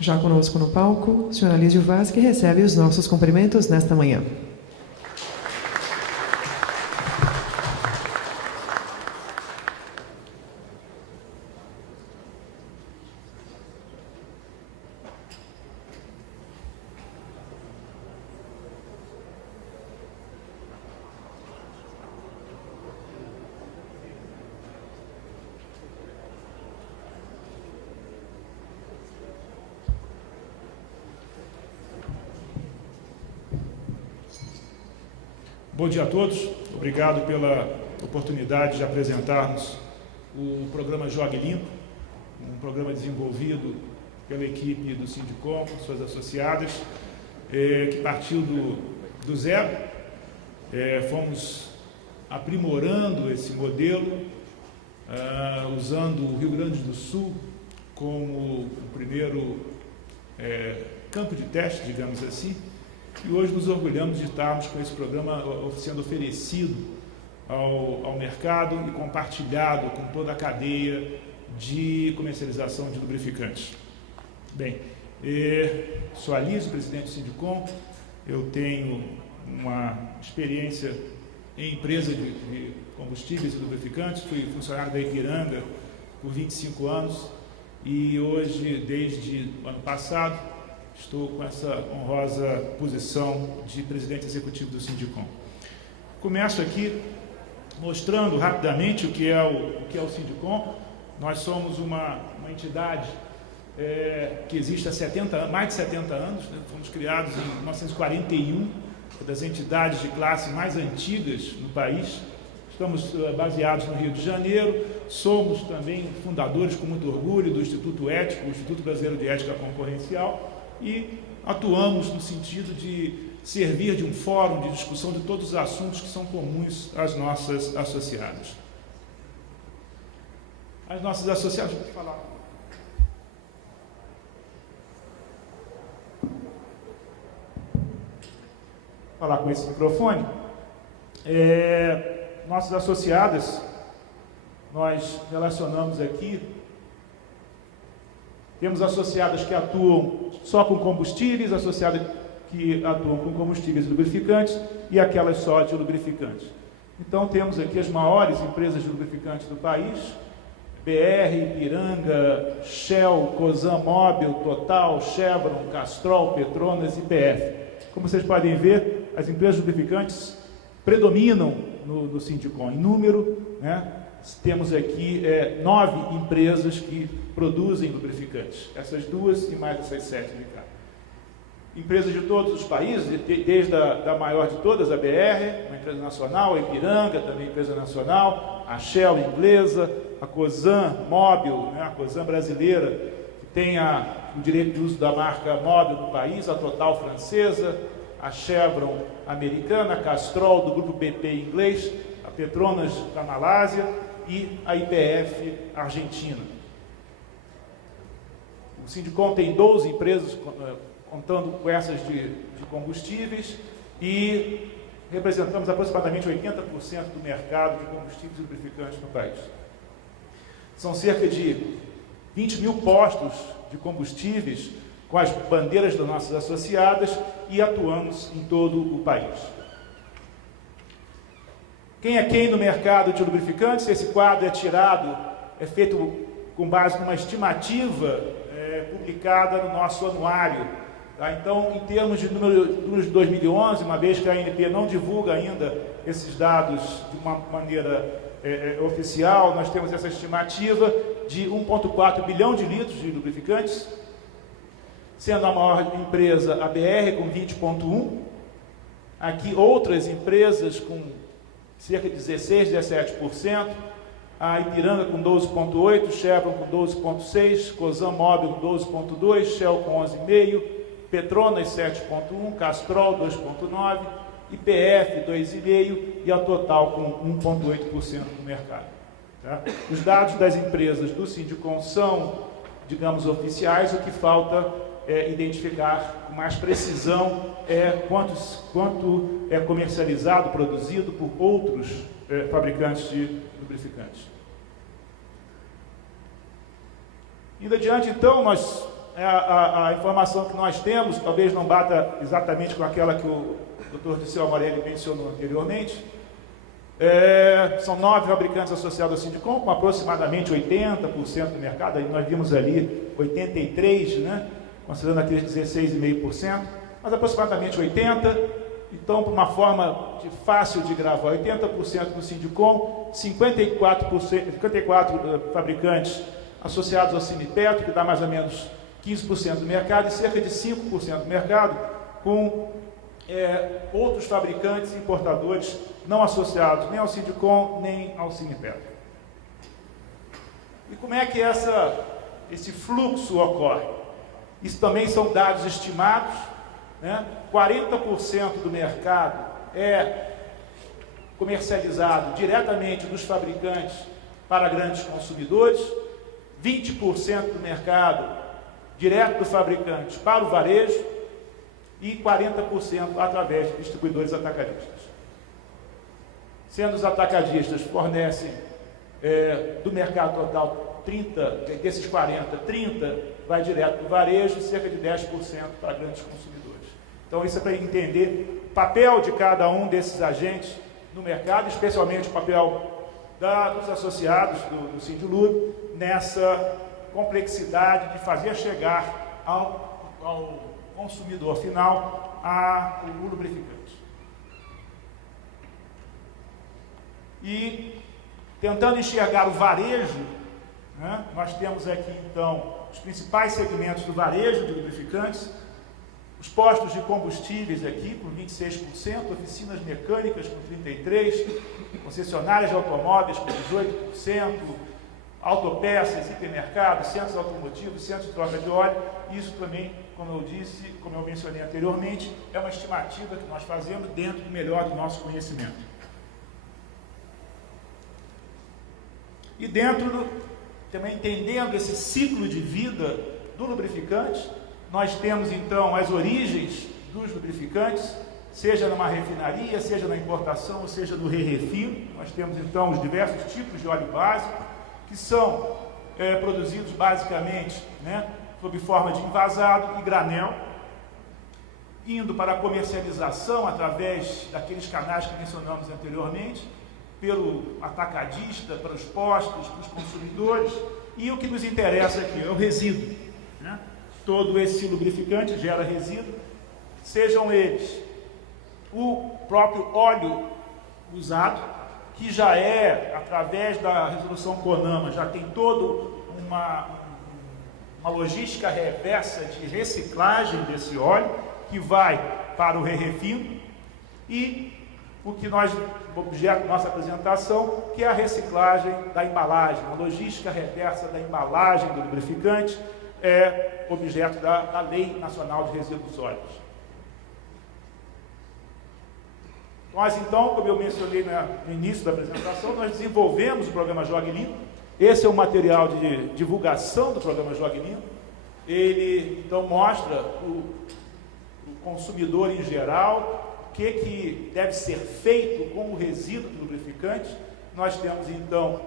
Já conosco no palco, o senhor Alísio Vaz, que recebe os nossos cumprimentos nesta manhã. Bom dia a todos, obrigado pela oportunidade de apresentarmos o programa Jogue Limpo, um programa desenvolvido pela equipe do Sindicom, suas associadas, que partiu do zero. Fomos aprimorando esse modelo, usando o Rio Grande do Sul como o primeiro campo de teste, digamos assim. E hoje nos orgulhamos de estarmos com esse programa sendo oferecido ao mercado e compartilhado com toda a cadeia de comercialização de lubrificantes. Bem, sou Alísio, presidente do Sindicom. Eu tenho uma experiência em empresa de combustíveis e lubrificantes. Fui funcionário da Ipiranga por 25 anos e hoje, desde o ano passado, estou com essa honrosa posição de presidente executivo do Sindicom. Começo aqui mostrando rapidamente o que é o Sindicom. Nós somos uma entidade que existe há mais de 70 anos, né? Fomos criados em 1941, das entidades de classe mais antigas no país. Estamos baseados no Rio de Janeiro. Somos também fundadores, com muito orgulho, do Instituto Ético, o Instituto Brasileiro de Ética Concorrencial, e atuamos no sentido de servir de um fórum de discussão de todos os assuntos que são comuns às nossas associadas. As nossas associadas, vou falar com esse microfone. Nossas associadas, nós relacionamos aqui. Temos associadas que atuam só com combustíveis, associadas que atuam com combustíveis e lubrificantes e aquelas só de lubrificantes. Então temos aqui as maiores empresas de lubrificantes do país: BR, Ipiranga, Shell, Cosan Mobil, Total, Chevron, Castrol, Petronas e PF. Como vocês podem ver, as empresas de lubrificantes predominam no Sindicom em número, né? Temos aqui 9 empresas que produzem lubrificantes. Essas duas e mais essas 7 de cá. Empresas de todos os países, desde a maior de todas, a BR, uma empresa nacional, a Ipiranga, também empresa nacional, a Shell inglesa, a Cosan Mobil, né, a Cosan brasileira, que tem o direito de uso da marca Mobil do país, a Total francesa, a Chevron americana, a Castrol do grupo BP inglês, a Petronas da Malásia e a IPF argentina. O Sindicom tem 12 empresas, contando com essas de combustíveis, e representamos aproximadamente 80% do mercado de combustíveis e lubrificantes no país. São cerca de 20 mil postos de combustíveis com as bandeiras das nossas associadas e atuamos em todo o país. Quem é quem no mercado de lubrificantes? Esse quadro é feito com base numa estimativa publicada no nosso anuário. Tá? Então, em termos de números de 2011, uma vez que a ANP não divulga ainda esses dados de uma maneira oficial, nós temos essa estimativa de 1,4 bilhão de litros de lubrificantes, sendo a maior empresa a BR com 20,1, aqui outras empresas com cerca de 16, 17%, a Ipiranga com 12,8%, Chevron com 12,6%, Cosan Mobil com 12,2%, Shell com 11,5%, Petronas 7,1%, Castrol 2,9%, IPF 2,5% e a Total com 1,8% do mercado. Tá? Os dados das empresas do Sindicom são, digamos, oficiais. O que falta é identificar com mais precisão quanto é comercializado, produzido por outros fabricantes de lubrificantes. Indo adiante, então, nós a informação que nós temos, talvez não bata exatamente com aquela que o Dr. Dirceu Amarelli mencionou anteriormente. São 9 fabricantes associados ao Sindicom, com aproximadamente 80% do mercado. Aí nós vimos ali 83%, né? Considerando aqueles 16,5%, mas aproximadamente 80%. Então, por uma forma fácil de gravar, 80% do Sindicom, 54 fabricantes associados ao Sinipetro, que dá mais ou menos 15% do mercado, e cerca de 5% do mercado com outros fabricantes e importadores não associados nem ao Sindicom nem ao Sinipetro. E como é que esse fluxo ocorre? Isso também são dados estimados, né? 40% do mercado é comercializado diretamente dos fabricantes para grandes consumidores, 20% do mercado direto do fabricante para o varejo e 40% através de distribuidores atacadistas. Sendo os atacadistas fornecem do mercado total 30, desses 40, 30 vai direto do varejo e cerca de 10% para grandes consumidores. Então isso é para entender o papel de cada um desses agentes no mercado, especialmente o papel dos associados do Sindilub nessa complexidade de fazer chegar ao consumidor final o lubrificante. E tentando enxergar o varejo, né, nós temos aqui então os principais segmentos do varejo de lubrificantes, os postos de combustíveis aqui com 26%, oficinas mecânicas com 33%, concessionárias de automóveis com 18%, autopeças, hipermercados, centros automotivos, centros de troca de óleo. Isso também, como eu disse, como eu mencionei anteriormente, é uma estimativa que nós fazemos dentro do melhor do nosso conhecimento. E também entendendo esse ciclo de vida do lubrificante, nós temos então as origens dos lubrificantes, seja numa refinaria, seja na importação, ou seja no re-refino. Nós temos então os diversos tipos de óleo básico, que são produzidos basicamente, né, sob forma de envasado e granel, indo para a comercialização através daqueles canais que mencionamos anteriormente, pelo atacadista, para os postos, para os consumidores, e o que nos interessa aqui é o resíduo, né? Todo esse lubrificante gera resíduo, sejam eles o próprio óleo usado, que já através da resolução CONAMA, já tem toda uma logística reversa de reciclagem desse óleo, que vai para o re-refino, e o que objeto da nossa apresentação, que é a reciclagem da embalagem, a logística reversa da embalagem do lubrificante, é objeto da Lei Nacional de Resíduos Sólidos. Nós, então, como eu mencionei no início da apresentação, nós desenvolvemos o programa Jogue Limpo. Esse é o material de divulgação do programa Jogue Limpo. Ele, então, mostra o consumidor em geral o que deve ser feito com o resíduo do lubrificante. Nós temos, então,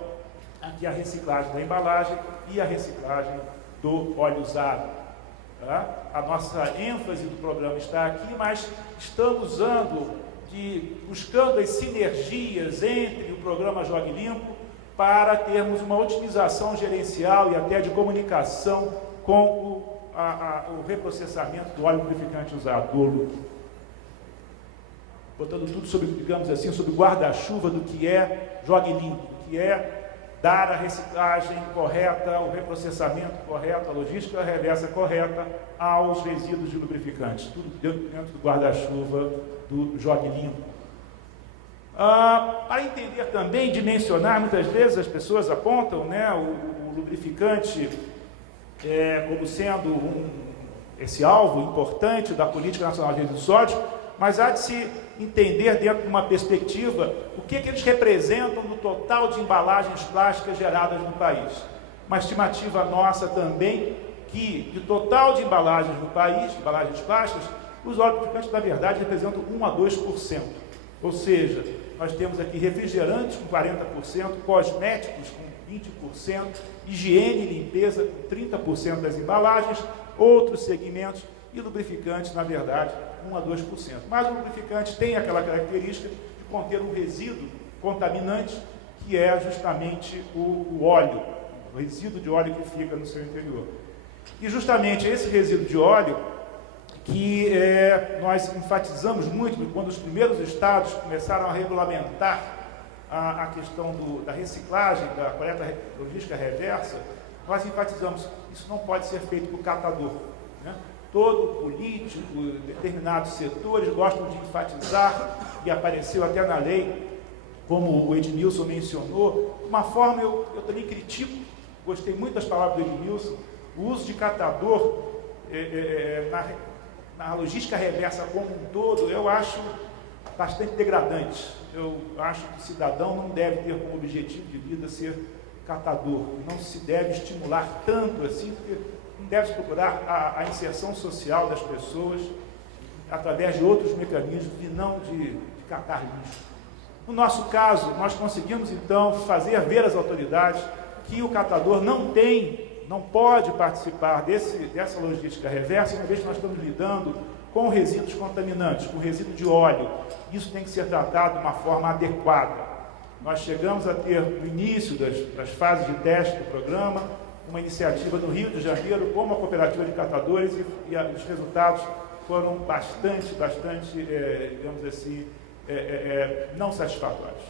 aqui a reciclagem da embalagem e a reciclagem do óleo usado. Tá? A nossa ênfase do programa está aqui, mas estamos buscando as sinergias entre o programa Jogue Limpo para termos uma otimização gerencial e até de comunicação com o reprocessamento do óleo lubrificante usado, do LUC. Botando tudo sobre, digamos assim, sobre o guarda-chuva do que é Jogue Limpo, que é dar a reciclagem correta, o reprocessamento correto, a logística reversa correta aos resíduos de lubrificantes, tudo dentro do guarda-chuva do Jogue Limpo. Para entender também, dimensionar, muitas vezes as pessoas apontam, né, o lubrificante como sendo esse alvo importante da Política Nacional de Resíduos Sólidos, mas há de se entender dentro de uma perspectiva o que eles representam no total de embalagens plásticas geradas no país. Uma estimativa nossa também que, de total de embalagens no país, embalagens plásticas, os óleos lubrificantes, na verdade, representam 1 a 2%. Ou seja, nós temos aqui refrigerantes com 40%, cosméticos com 20%, higiene e limpeza com 30% das embalagens, outros segmentos, e lubrificantes, na verdade, 1 a 2%. Mas o lubrificante tem aquela característica de conter um resíduo contaminante, que é justamente o óleo, o resíduo de óleo que fica no seu interior. E justamente esse resíduo de óleo que nós enfatizamos muito quando os primeiros estados começaram a regulamentar a questão da reciclagem, da coleta logística reversa, nós enfatizamos, isso não pode ser feito por catador, né? Todo político, determinados setores gostam de enfatizar, e apareceu até na lei, como o Edmilson mencionou, uma forma, eu também critico, gostei muito das palavras do Edmilson, o uso de catador na logística reversa como um todo, eu acho bastante degradante. Eu acho que o cidadão não deve ter como objetivo de vida ser catador, não se deve estimular tanto assim, porque não deve procurar a inserção social das pessoas através de outros mecanismos e não de catar lixo. No nosso caso, nós conseguimos então fazer ver às autoridades que o catador não pode participar dessa logística reversa, uma vez que nós estamos lidando com resíduos contaminantes, com resíduo de óleo. Isso tem que ser tratado de uma forma adequada. Nós chegamos a ter, no início das fases de teste do programa, uma iniciativa no Rio de Janeiro com uma cooperativa de catadores e os resultados foram bastante, digamos assim, não satisfatórios.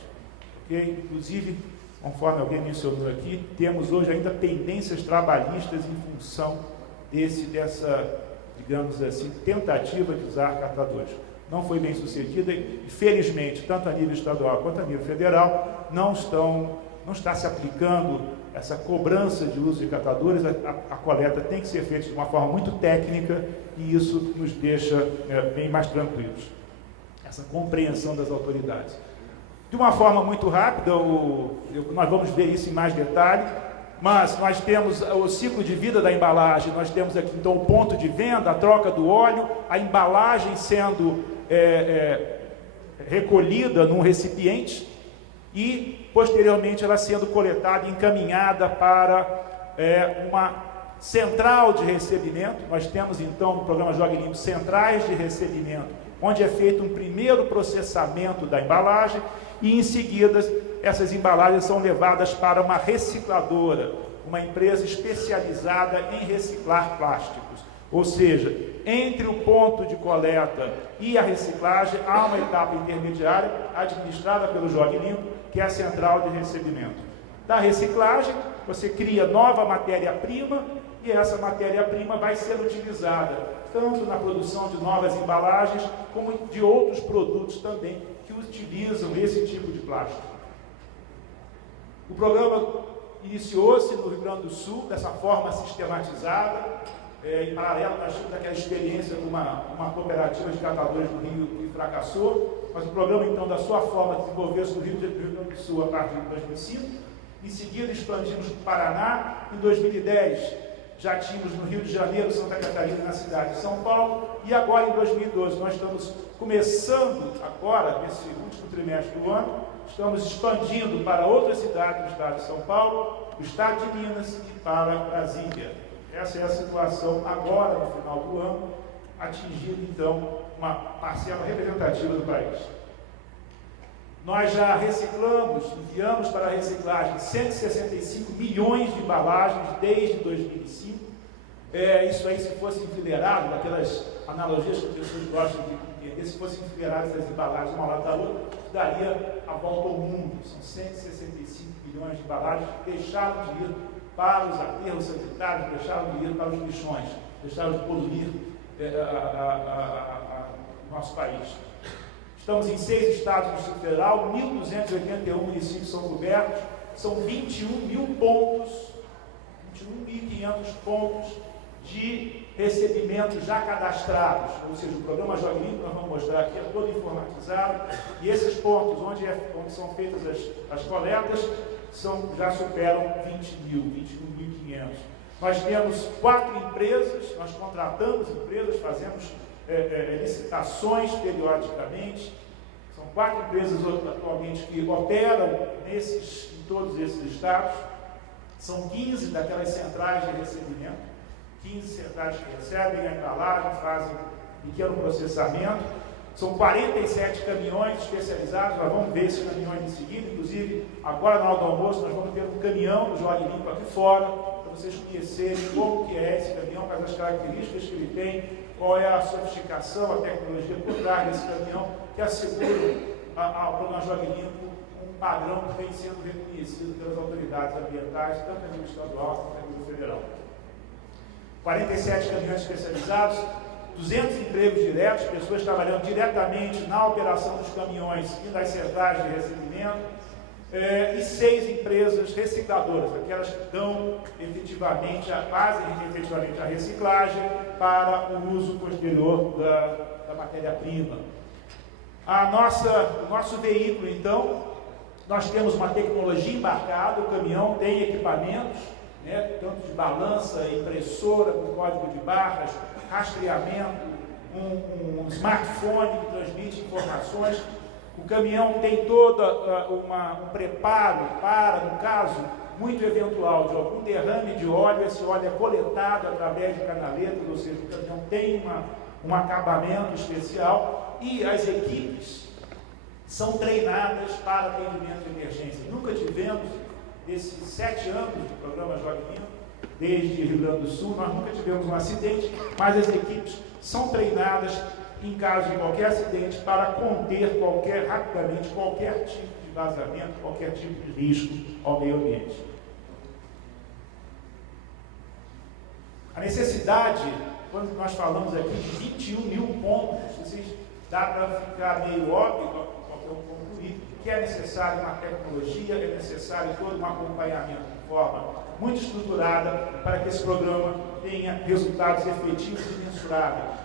Okay? Inclusive, conforme alguém mencionou aqui, temos hoje ainda pendências trabalhistas em função dessa, digamos assim, tentativa de usar catadores. Não foi bem sucedida e, felizmente, tanto a nível estadual quanto a nível federal, não está se aplicando essa cobrança de uso de catadores. A coleta tem que ser feita de uma forma muito técnica e isso nos deixa bem mais tranquilos. Essa compreensão das autoridades. De uma forma muito rápida, nós vamos ver isso em mais detalhe, mas nós temos o ciclo de vida da embalagem, nós temos aqui então o ponto de venda, a troca do óleo, a embalagem sendo recolhida num recipiente e, posteriormente, ela sendo coletada e encaminhada para uma central de recebimento. Nós temos então no programa Jogue Limpo centrais de recebimento, onde é feito um primeiro processamento da embalagem e, em seguida, essas embalagens são levadas para uma recicladora, uma empresa especializada em reciclar plásticos. Ou seja, entre o ponto de coleta e a reciclagem, há uma etapa intermediária administrada pelo Jogue Limpo, que é a central de recebimento. Da reciclagem, você cria nova matéria-prima e essa matéria-prima vai ser utilizada tanto na produção de novas embalagens, como de outros produtos também que utilizam esse tipo de plástico. O programa iniciou-se no Rio Grande do Sul, dessa forma sistematizada, em paralelo, nós tivemos aquela experiência com uma cooperativa de catadores do Rio que fracassou, mas o programa, então, da sua forma, desenvolveu-se no Rio Grande do Sul a partir de 2005. Em seguida, expandimos para o Paraná. Em 2010, já tínhamos no Rio de Janeiro, Santa Catarina, na cidade de São Paulo. E agora, em 2012, nós estamos começando, agora, nesse último trimestre do ano, estamos expandindo para outras cidades do estado de São Paulo, do estado de Minas e para Brasília. Essa é a situação agora, no final do ano, atingindo, então, uma parcela representativa do país. Nós já reciclamos, enviamos para a reciclagem 165 milhões de embalagens desde 2005. Isso aí, se fosse enfileirado, daquelas analogias que as pessoas gostam de entender, se fossem enfileiradas as embalagens uma lado da outra, daria a volta ao mundo. São 165 milhões de embalagens que deixaram de ir para os aterros sanitários, deixaram de ir para os lixões, deixaram de poluir o nosso país. Estamos em 6 estados do Distrito Federal, 1.281 municípios são cobertos, são 21.500 pontos de recebimento já cadastrados, ou seja, o programa Jogue Limpo, nós vamos mostrar aqui, é todo informatizado, e esses pontos onde são feitas as coletas já superam 21.500. Nós temos 4 empresas, nós contratamos empresas, fazemos licitações periodicamente. São 4 empresas atualmente que operam em todos esses estados. São 15 daquelas centrais de recebimento 15 centrais que recebem a embalagem, fazem pequeno processamento. São 47 caminhões especializados, nós vamos ver esses caminhões em seguida, inclusive agora na hora do almoço nós vamos ter um caminhão do Jogue Limpo aqui fora, para vocês conhecerem como que é esse caminhão, quais as características que ele tem, qual é a sofisticação, a tecnologia por trás desse caminhão, que assegura ao programa Jogue Limpo um padrão que vem sendo reconhecido pelas autoridades ambientais, tanto a nível estadual quanto a nível federal. 47 caminhões especializados, 200 empregos diretos, pessoas trabalhando diretamente na operação dos caminhões e das centrais de recebimento, e 6 empresas recicladoras, aquelas que dão efetivamente, fazem efetivamente a reciclagem para o uso posterior da matéria-prima. O nosso veículo, então, nós temos uma tecnologia embarcada, o caminhão tem equipamentos, tanto de balança, impressora com código de barras, rastreamento, um smartphone que transmite informações. O caminhão tem todo um preparo para, no caso muito eventual, de algum derrame de óleo, esse óleo é coletado através de canaletas, ou seja, o caminhão tem um acabamento especial e as equipes são treinadas para atendimento de emergência. Nunca tivemos, nesses 7 anos do programa Jogue Limpo, desde Rio Grande do Sul, nós nunca tivemos um acidente, mas as equipes são treinadas em caso de qualquer acidente para conter rapidamente qualquer tipo de vazamento, qualquer tipo de risco ao meio ambiente. A necessidade, quando nós falamos aqui de 21 mil pontos, dá para ficar meio óbvio, qualquer um concluir, que é necessário uma tecnologia, é necessário todo um acompanhamento de forma muito estruturada para que esse programa tenha resultados efetivos e mensuráveis.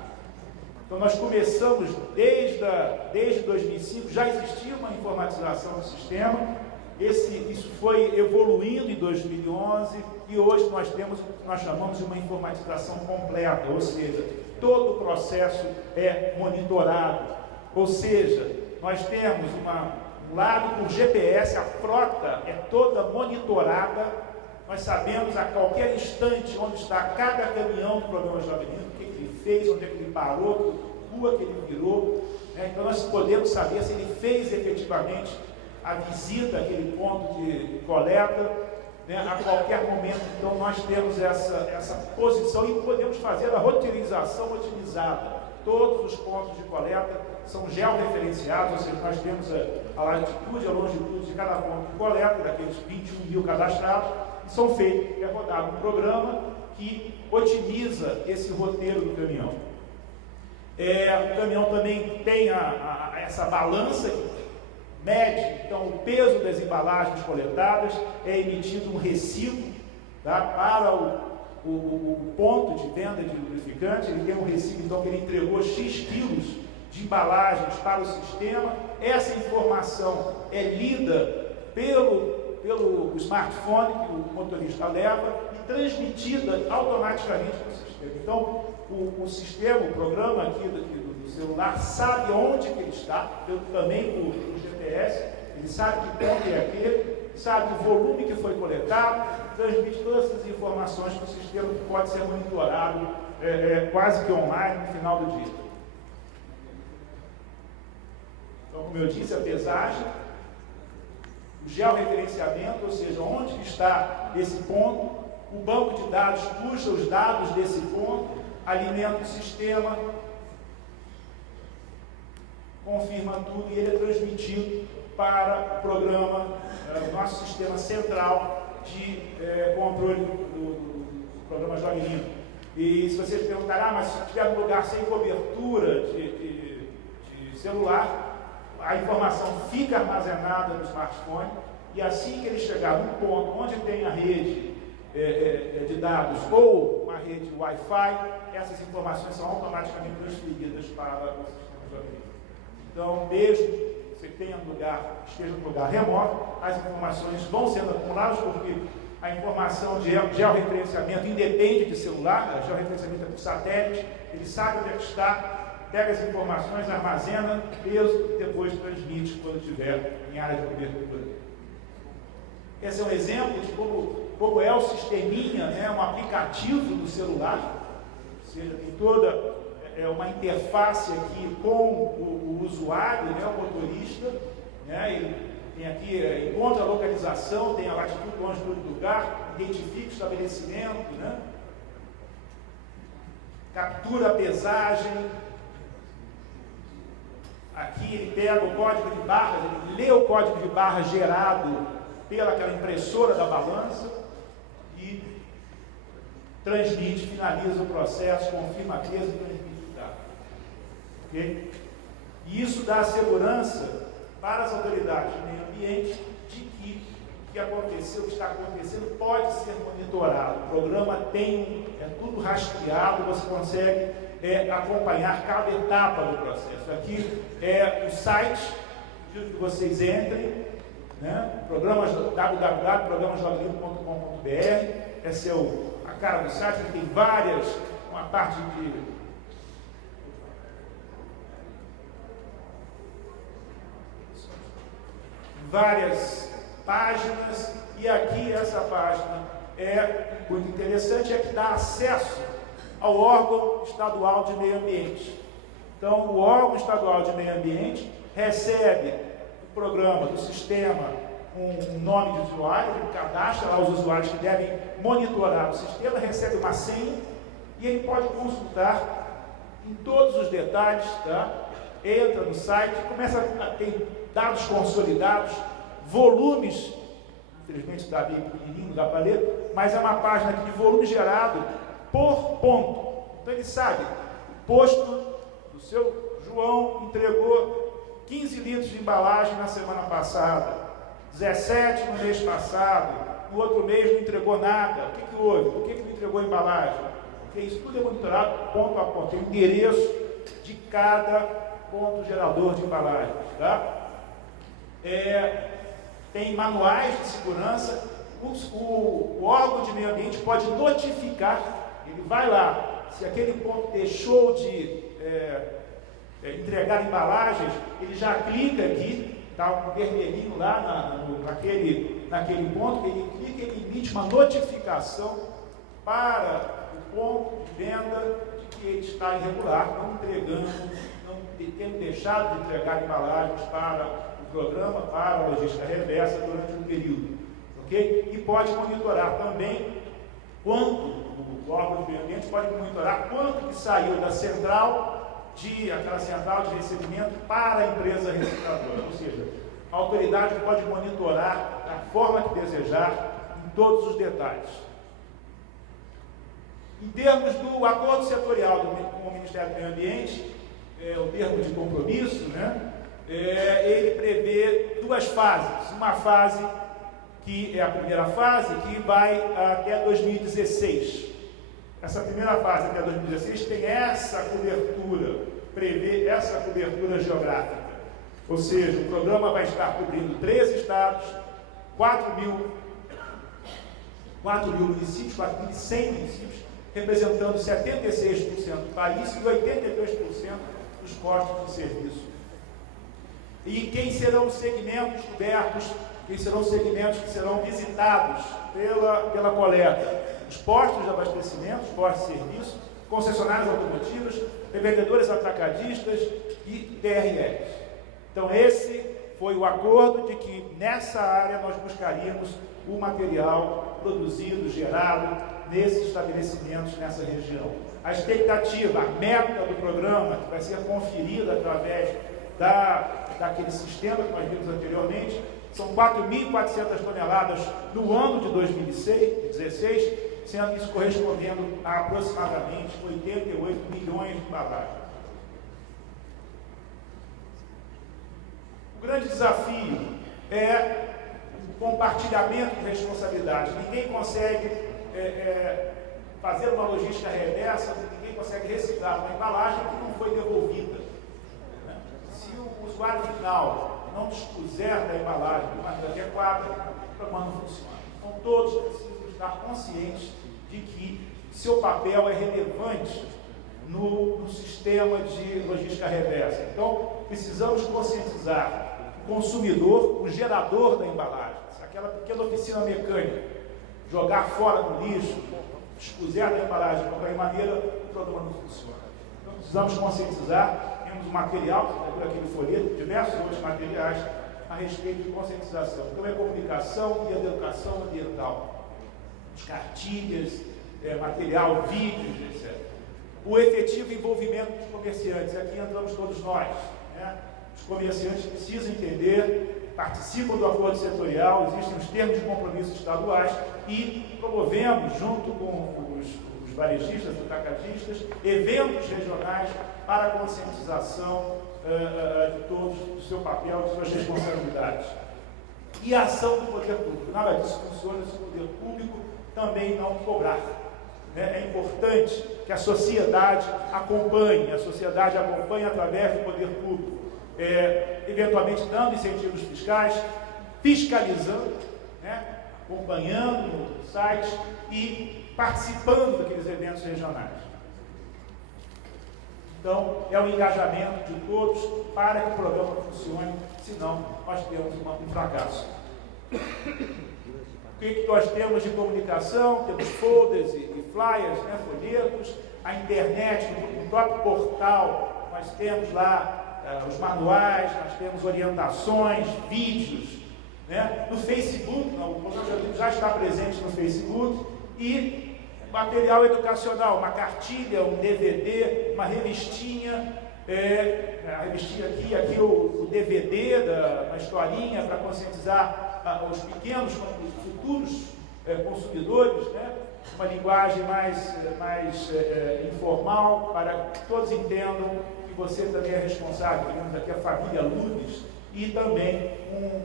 Então nós começamos desde 2005, já existia uma informatização do sistema, isso foi evoluindo em 2011 e hoje nós temos o que nós chamamos de uma informatização completa, ou seja, todo o processo é monitorado, ou seja, nós temos um lado por GPS, a frota é toda monitorada. Nós sabemos a qualquer instante onde está cada caminhão do programa Jogue Limpo, o que ele fez, onde é que ele parou, que rua que ele virou. Então nós podemos saber se ele fez efetivamente a visita àquele ponto de coleta, a qualquer momento. Então nós temos essa posição e podemos fazer a roteirização otimizada. Todos os pontos de coleta são georreferenciados, ou seja, nós temos a latitude e a longitude de cada ponto de coleta, daqueles 21 mil cadastrados, são feitos, é rodado um programa que otimiza esse roteiro do caminhão. O caminhão também tem essa balança que mede, então, o peso das embalagens coletadas, é emitido um recibo, para o ponto de venda de lubrificante, ele tem um recibo, então, que ele entregou X quilos de embalagens para o sistema. Essa informação é lida pelo smartphone que o motorista leva e transmitida automaticamente para o sistema. Então, o sistema, o programa aqui do celular sabe onde que ele está, também o GPS, ele sabe que ponto é aquele, sabe o volume que foi coletado, transmite todas essas informações para o sistema que pode ser monitorado quase que online no final do dia. Então, como eu disse, a pesagem, o georreferenciamento, ou seja, onde está esse ponto, o banco de dados puxa os dados desse ponto, alimenta o sistema, confirma tudo e ele é transmitido para o programa, nosso sistema central de controle do programa Jogue Limpo. E se vocês perguntarem, mas se estiver num lugar sem cobertura de celular, a informação fica armazenada no smartphone e assim que ele chegar num ponto onde tem a rede de dados ou uma rede Wi-Fi, essas informações são automaticamente transferidas para o sistema Jogue Limpo. Então, mesmo que você esteja num lugar remoto, as informações vão sendo acumuladas porque a informação de georreferenciamento independe de celular, a georreferenciamento é por satélite, ele sabe onde é que está, pega as informações, armazena, peso e depois transmite quando estiver em área de cobertura. Esse é um exemplo de como como é o sisteminha, né, um aplicativo do celular, ou seja, tem toda uma interface aqui com o usuário, né, o motorista, né, ele tem aqui, encontra a localização, tem a latitude, longitude do lugar, identifica o estabelecimento, né, captura a pesagem. Aqui ele pega o código de barras, ele lê o código de barras gerado pelaquela impressora da balança e transmite, finaliza o processo, confirma a peso e transmite o dado. Okay? E isso dá segurança para as autoridades do meio ambiente de que o que aconteceu, o que está acontecendo, pode ser monitorado. O programa é tudo rastreado, você consegue acompanhar cada etapa do processo. Aqui é o site, preciso que vocês entrem, né? www.programasjoguelimpo.com.br. Essa é a cara do site, que tem uma parte de várias páginas, e aqui essa página é muito interessante, é que dá acesso ao órgão estadual de meio ambiente. Então, o órgão estadual de meio ambiente recebe do programa, do sistema, um nome de usuário, ele cadastra lá os usuários que devem monitorar o sistema, recebe uma senha e ele pode consultar em todos os detalhes, tá? Entra no site, começa a ter dados consolidados, volumes, infelizmente está bem pequenininho, não dá para ler, mas é uma página aqui de volume gerado por ponto. Então ele sabe, o posto do seu João entregou 15 litros de embalagem na semana passada, 17 no mês passado, no outro mês não entregou nada. O que houve? Por que não entregou a embalagem? Porque isso tudo é monitorado ponto a ponto, tem o endereço de cada ponto gerador de embalagens, tá? Tem manuais de segurança, o órgão de meio ambiente pode notificar, ele vai lá, se aquele ponto deixou de entregar embalagens, ele já clica aqui, está um vermelhinho lá naquele ponto, ele clica e emite uma notificação para o ponto de venda de que ele está irregular, não entregando, não tendo deixado de entregar embalagens para programa, para a logística reversa durante um período, ok? E pode monitorar também o órgão de meio ambiente pode monitorar quanto que saiu da aquela central de recebimento para a empresa recicladora, ou seja, a autoridade pode monitorar da forma que desejar, em todos os detalhes. Em termos do acordo setorial com o Ministério do Meio Ambiente, o termo de compromisso, né? Ele prevê duas fases. Uma fase que é a primeira fase, que vai até 2016. Essa primeira fase até 2016 tem essa cobertura, prevê essa cobertura geográfica. Ou seja, o programa vai estar cobrindo 13 estados, 4.100 municípios, representando 76% do país e 82% dos postos de serviço. E quem serão os segmentos cobertos, quem serão os segmentos que serão visitados pela coleta? Os postos de abastecimento, os postos de serviço, concessionárias automotivas, revendedoras atacadistas e TRS. Então esse foi o acordo de que nessa área nós buscaríamos o material produzido, gerado nesses estabelecimentos, nessa região. A expectativa, a meta do programa, que vai ser conferida através daquele sistema que nós vimos anteriormente, são 4.400 toneladas no ano de 2016, sendo isso correspondendo a aproximadamente 88 milhões de embalagens. O grande desafio é o compartilhamento de responsabilidades. Ninguém consegue fazer uma logística reversa, ninguém consegue reciclar uma embalagem que não foi devolvida. Se o usuário final não dispuser da embalagem de maneira adequada, o programa não funciona. Então todos precisam estar conscientes de que seu papel é relevante no sistema de logística reversa. Então precisamos conscientizar o consumidor, o gerador da embalagem, aquela pequena oficina mecânica, jogar fora no lixo, expuser da embalagem de qualquer maneira, o programa não funciona. Então, precisamos conscientizar, temos um material, aquele folheto, diversos outros materiais a respeito de conscientização. Então, é comunicação e educação ambiental. As cartilhas, material, vídeos, etc. O efetivo envolvimento dos comerciantes. Aqui entramos todos nós, né? Os comerciantes precisam entender, participam do acordo setorial, existem os termos de compromisso estaduais e promovemos, junto com os varejistas, os atacadistas, eventos regionais para a conscientização de todos do seu papel, de suas responsabilidades. E a ação do poder público. Nada disso funciona se o poder público também não cobrar. É importante que a sociedade acompanhe através do poder público, eventualmente dando incentivos fiscais, fiscalizando, né, acompanhando no site e participando daqueles eventos regionais. Então, é o engajamento de todos para que o programa funcione, senão nós temos um fracasso. O que nós temos de comunicação? Temos folders e flyers, né, folhetos, a internet, no próprio portal, nós temos lá os manuais, nós temos orientações, vídeos, né? No Facebook, o programa já está presente no Facebook, e material educacional, uma cartilha, um DVD, uma revistinha, a revistinha aqui o DVD, uma historinha para conscientizar os pequenos, os futuros consumidores, né? Uma linguagem mais informal, para que todos entendam que você também é responsável, digamos aqui, a família Lourdes, e também um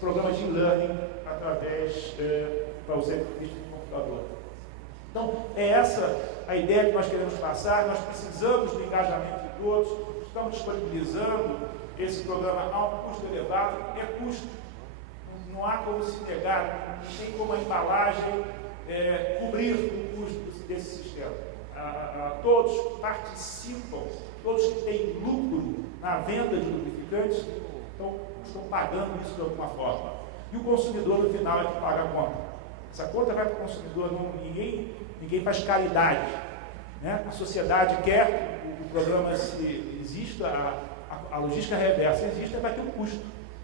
programa de e-learning através para o serviço de computador. Então, é essa a ideia que nós queremos passar. Nós precisamos do engajamento de todos, estamos disponibilizando esse programa a um custo elevado, é custo, não há como se negar, não tem como a embalagem cobrir o custo desse sistema. Todos que participam, todos que têm lucro na venda de lubrificantes, estão pagando isso de alguma forma. E o consumidor, no final, é que paga a conta. Essa conta vai para o consumidor, ninguém faz caridade, né? A sociedade quer que o programa exista, a logística reversa exista, vai ter um custo.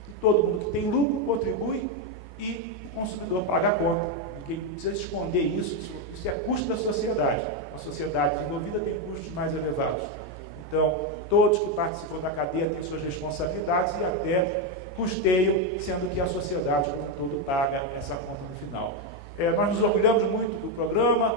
E todo mundo que tem lucro contribui e o consumidor paga a conta. Ninguém precisa esconder isso é custo da sociedade. A sociedade desenvolvida tem custos mais elevados. Então, todos que participam da cadeia têm suas responsabilidades e até custeio, sendo que a sociedade como um todo paga essa conta no final. Nós nos orgulhamos muito do programa,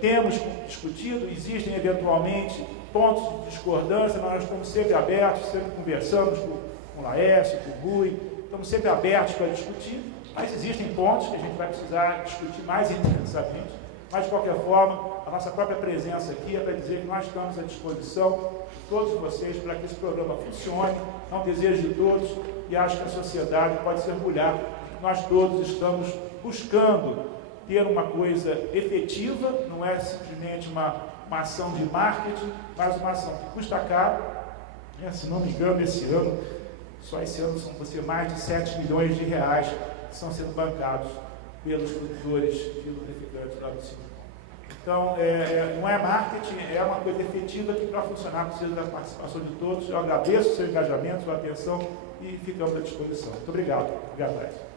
temos discutido, existem eventualmente pontos de discordância, mas nós estamos sempre abertos, sempre conversamos com o Laércio, com o Gui, estamos sempre abertos para discutir, mas existem pontos que a gente vai precisar discutir mais intensamente. Mas, de qualquer forma, a nossa própria presença aqui é para dizer que nós estamos à disposição de todos vocês para que esse programa funcione, é um desejo de todos, e acho que a sociedade pode se orgulhar. Nós todos estamos buscando ter uma coisa efetiva, não é simplesmente uma ação de marketing, mas uma ação que custa caro. Se não me engano, só esse ano vão ser mais de 7 milhões de reais que estão sendo bancados pelos produtores de lubrificantes lá do Sul. Então, não é marketing, é uma coisa efetiva que, para funcionar, precisa da participação de todos. Eu agradeço o seu engajamento, sua atenção e ficamos à disposição. Muito obrigado. Obrigado, Laércio.